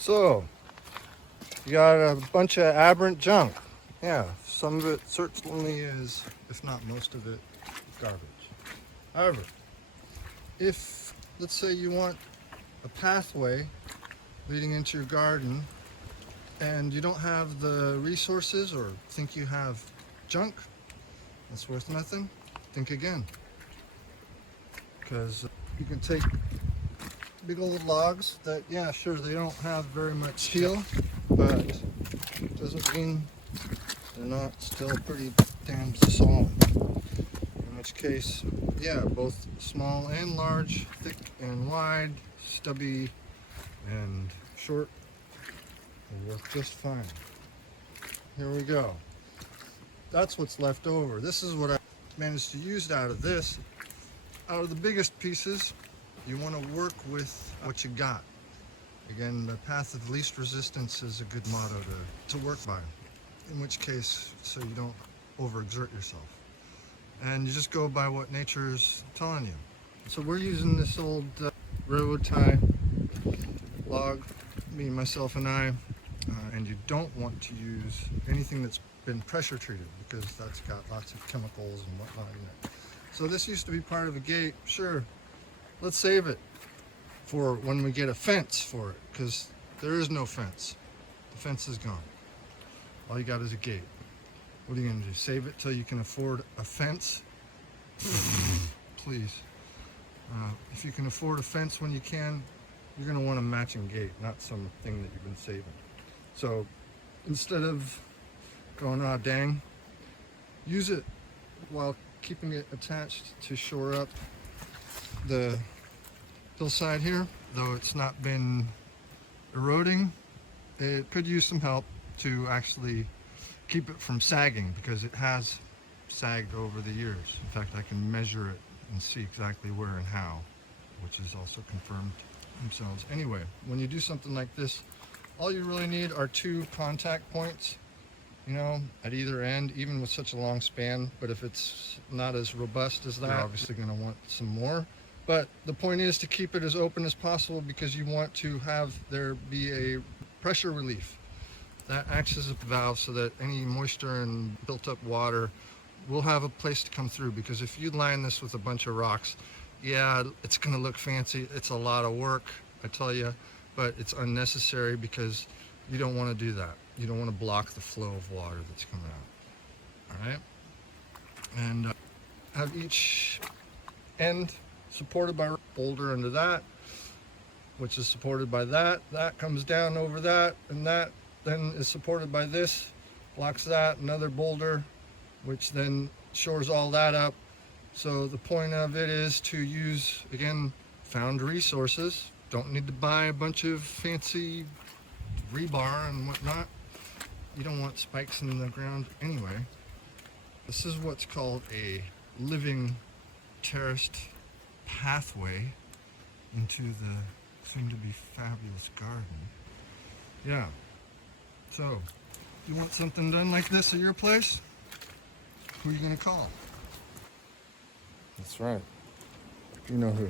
So, you got a bunch of aberrant junk. Yeah, some of it certainly is, if not most of it, garbage. However, if, let's say you want a pathway leading into your garden and you don't have the resources or think you have junk that's worth nothing, think again. Because you can take big old logs that, yeah, sure, they don't have very much steel, but doesn't mean they're not still pretty damn solid. In which case, yeah, both small and large, thick and wide, stubby and short will work just fine. Here we go. That's what's left over. This is what I managed to use out of this. Out of the biggest pieces, you want to work with what you got. Again, the path of least resistance is a good motto to work by. In which case, so you don't overexert yourself. And you just go by what nature's telling you. So we're using this old railroad tie log, me, myself, and I. And you don't want to use anything that's been pressure treated because that's got lots of chemicals and whatnot in it. So this used to be part of a gate. Sure, let's save it for when we get a fence for it, because there is no fence. The fence is gone. All you got is a gate. What are you going to do? Save it till you can afford a fence? Please. If you can afford a fence when you can, you're going to want a matching gate, not something that you've been saving. So instead of going, ah, dang, use it while keeping it attached to shore up the hillside here. Though it's not been eroding, it could use some help to actually keep it from sagging, because it has sagged over the years. In fact, I can measure it and see exactly where and how, which is also confirmed themselves. Anyway, when you do something like this, all you really need are 2 contact points, you know, at either end, even with such a long span. But if it's not as robust as that, you're obviously going to want some more. But the point is to keep it as open as possible, because you want to have there be a pressure relief. That acts as a valve so that any moisture and built up water will have a place to come through. Because if you line this with a bunch of rocks, yeah, it's going to look fancy. It's a lot of work, I tell you, but it's unnecessary because you don't want to do that. You don't want to block the flow of water that's coming out. All right? And have each end supported by a boulder into that, which is supported by that. That comes down over that, and that then is supported by this, blocks that, another boulder, which then shores all that up. So the point of it is to use, again, found resources. Don't need to buy a bunch of fancy rebar and whatnot. You don't want spikes in the ground anyway. This is what's called a living terraced pathway into the soon-to-be fabulous garden. Yeah. So, you want something done like this at your place? Who are you going to call? That's right. You know who.